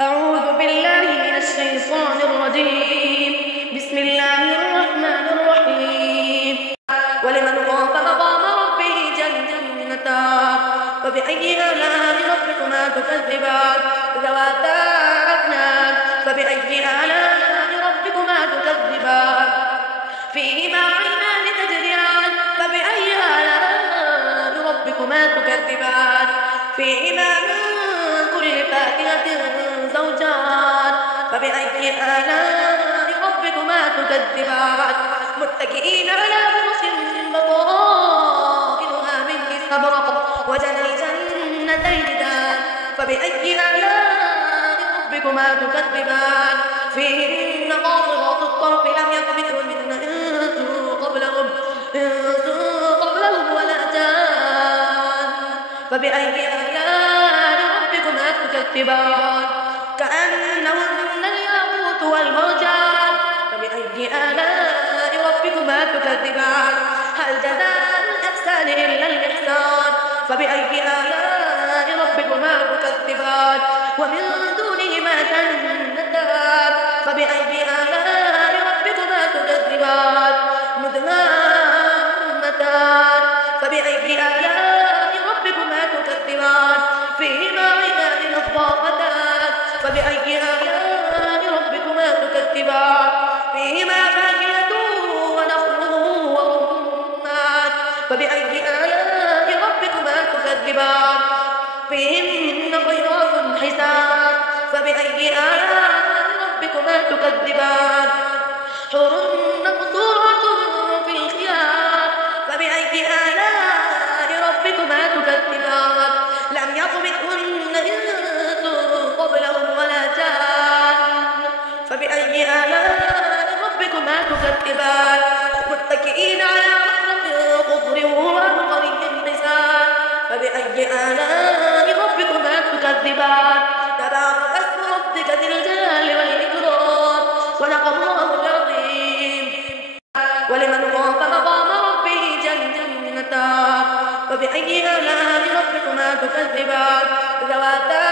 أعوذ بالله من الشيطان الرجيم. بسم الله الرحمن الرحيم. ولمن خاف مقام ربه جنتان فبأي آلاء ربكما تكذبان ذواتا أفنان فبأي آلاء ربكما تكذبان فيهما عينان تجريان فبأي آلاء ربكما تكذبان فيهما من كل فاكهة زوجان فبأي آلاء ربكما تكذبان متكئين على فرش بطائنها من استبرق وجنى الجنتين دان فبأي آلاء ربكما تكذبان فيهن قاصرات الطرف لم يطمثهن إنس قبلهم ولا جان فبأي آلاء ربكما تكذبان كأنهن الياقوت والمرجان فبأي آلاء ربكما تكذبان هل جزاء الإحسان إلا الإحسان فبأي آلاء ربكما تكذبان ومن دونهما جنتان فبأي آلاء ربكما تكذبان مدهامتان فبأي آلاء ربكما تكذبان فيهما عينان نضاختان فبأي آلاء ربكما تكذبان فيهما فاكهة ونخل ورمان فبأي آلاء ربكما تكذبان فيهن خيرات حسان فبأي آلاء ربكما تكذبان حور مقصورة في الخيام فبأي آلاء ربكما تكذبان لم يطمثهن إنس قبلهم ولا جان فبأي آلاء ربكما تكذبان متكئين على رفرف خضر وعبقري حسان فبأي آلاء ربكما تكذبان تبارك اسم ربك ذي الجلال والإكرام صدق الله العظيم. ولمن خاف مقام ربه جنتان فبأي آلاء ربكما تكذبان ذواتا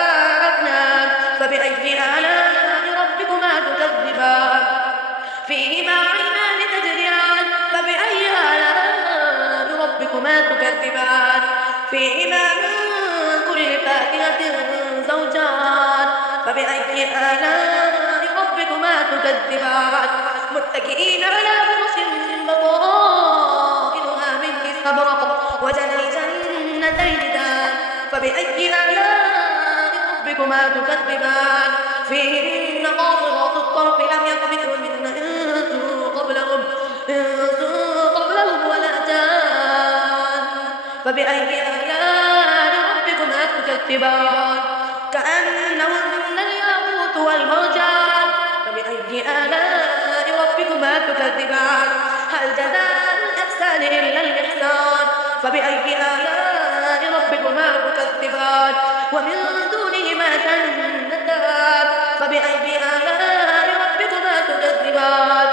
أفنان فبأي آلاء ربكما تكذبان فيهما عينان تجريان فبأي آلاء ربكما تكذبان فيهما من كل فاكهة زوجان فبأي آلاء ربكما تكذبان متكئين على فرش بطائنها من استبرق وجنى الجنتين دان فبأي آلاء ربكما تكذبان فيهن قاصرات الطرف لم يطمثهن إنس قبلهم ولا جان فبأي آلاء ربكما تكذبان كأنهن الياقوت والمرجان فبأي آلاء ربكما تكذبان هل جزاء الإحسان إلا الإحسان فبأي آلاء ربكما تكذبان ومن دونهما جنتان فبأي آلاء ربكما تكذبان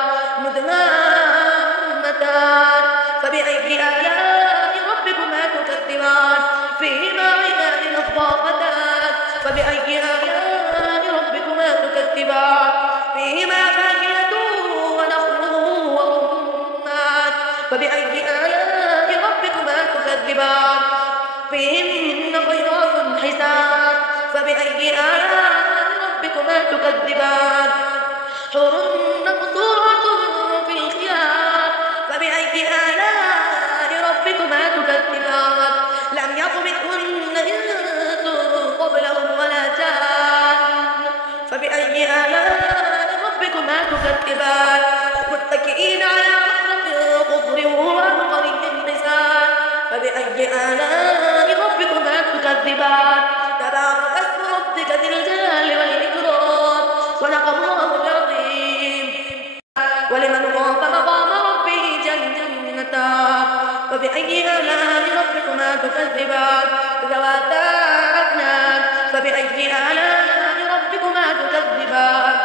مدهامتان فبأي آلاء ربكما تكذبان فيهما عينان نضاختان فبأي آلاء ربكما تكذبان فيهما فاكهة ونخل ورمان فبأي آلاء ربكما تكذبان فيهن خيرات حسان فبأي آلاء ربكما تكذبان حور مقصورة في الخيام فبأي آلاء ربكما تكذبان لم يطمثهن إنس قبلهم ولا جان فبأي آلاء ربكما تكذبان متكئين على رفرف خضر وعبقري حسان فبأي آلاء ربكما تكذبان تبارك اسم ربك ذي الجلال والإكرام صدق الله العظيم. ولمن خاف مقام ربه جنتان فبأي آلاء ربكما تكذبان ذواتا أفنان فبأي آلاء ربكما تكذبان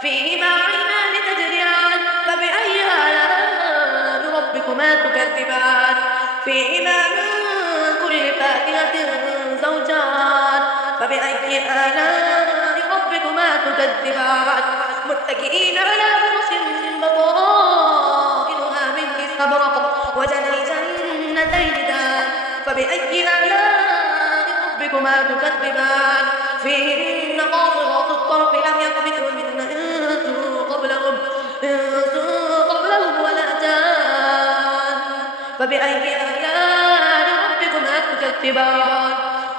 فيهما عينان تجريان فبأي آلاء ربكما تكذبان فيهما من كل فاكهة زوجان فبأي آلاء تكذبان متكئين على فرش بطائنها من استبرق وجنى الجنتين دان فبأي آلاء ربكما تكذبان فيهن قاصرات الطرف لم يطمثهن إنس قبلهم ولا جان فبأي آلاء ربكما تكذبان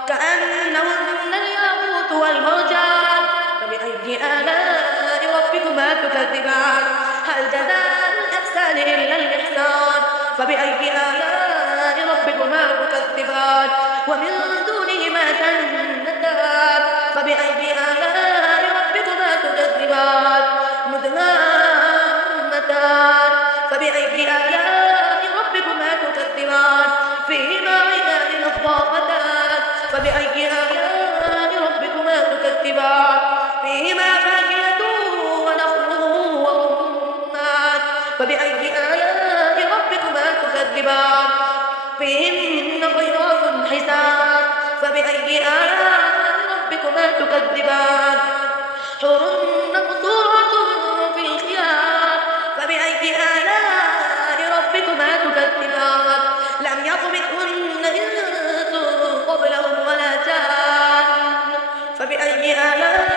كأنهن الياقوت والمرجان فبأي آلاء ربكما تكذبان هل جزاء الإحسان إلا الإحسان فبأي آلاء ربكما تكذبان ومن دونهما جنتان فبأي آلاء ربكما تكذبان مدهامتان فبأي آلاء ربكما تكذبان فيهما عينان نضاختان فبأي آلاء ربكما تكذبان فيهما فاكهة ونخل ورمان فبأي آلاء ربكما تكذبان فيهن خيرات حسان فبأي آلاء ربكما تكذبان حور مقصورة في الخيام فبأي آلاء ربكما تكذبان لم يطمثهن إنس قبلهم ولا جان فبأي آلاء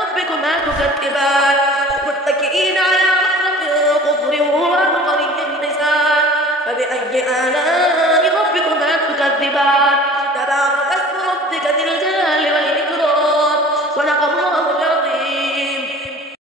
ربكما تكذبان متكئين على رفرف خضر وعبقري حسان فبأي آلاء